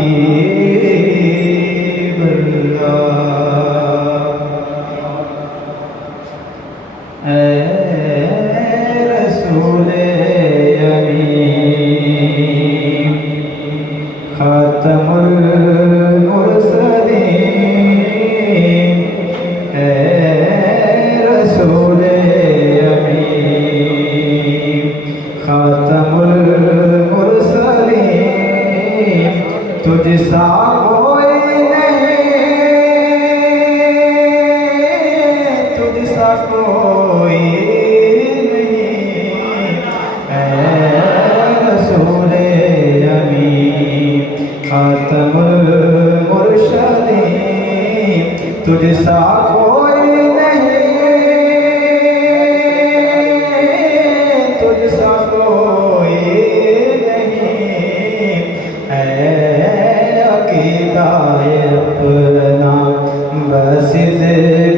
हबीब अल्लाह। ऐ रसूले अमीन खातमुल मुरसलीन। ऐ रसूले अमीन खातमुल मुरसलीन। तुझसा कोई नहीं, तुझसा कोई नहीं। ऐ रसूले अमीन खातमुल मुरसलीन। तुझसा कोई नहीं, तुझसा कोई नहीं। ऐ अकीदाए अपना बस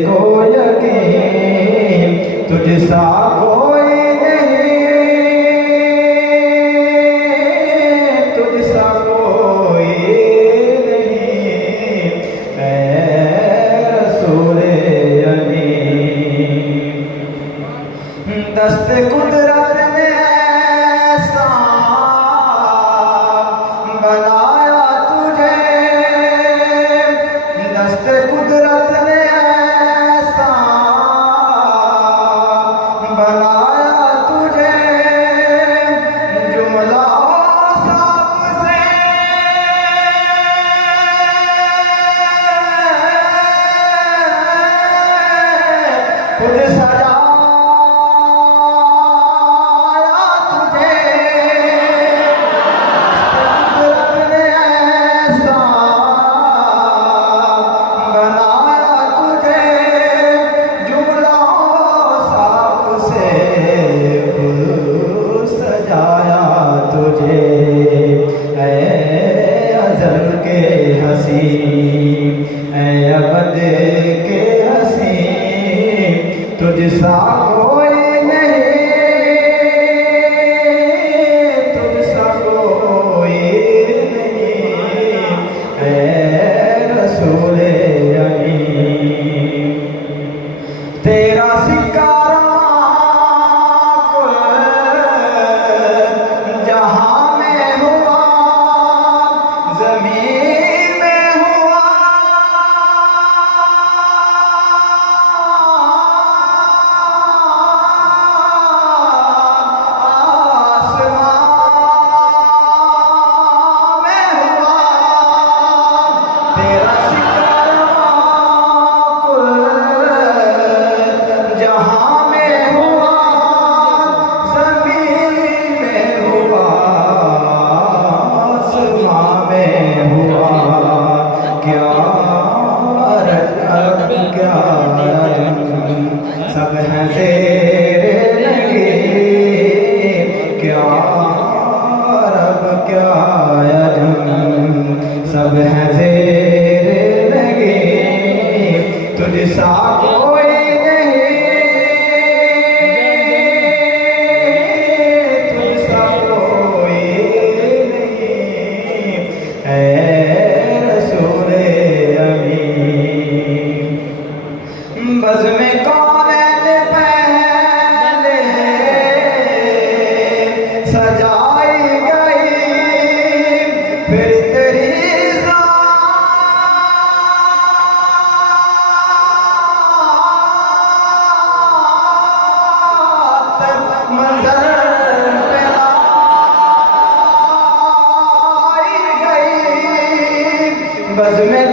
को यकीन। तुझसा कोई नहीं, तुझसा कोई नहीं। ऐ रसूले अमीन दस्ते कुदरत ने ऐसा बनाया तुझे। दस्ते कुदरत ने ऐसा बनाया तुझे। जुमला साफ से खुद सजाया तुझे। कुदरत ने ऐसा बनाया तुझे। जुमला साफ से खुद सजाया तुझे। ऐ अज़ल के हसीन, ऐ अबद के हसीन। तुझसा कोई नहीं, तुझसा कोई नहीं। ऐ रसूले अमीन तेरा सिक्कारा कुल जहां में हुआ, ज़मीन में हुआ। तेरा सिक्कारा कुल जहां में हुआ, ज़मीन में हुआ, आसमां में हुआ। क्या रब क्या सब हैं तेरे लगे। क्या रब क्या सब हैं तेरे लगे। तुझसा कोई नहीं, तुझसा कोई नहीं। ऐ रसूले अमीन बज़ में कौनैन पहले सजाई गई। फिर तेरी मंजर पे आई गई। बज़ में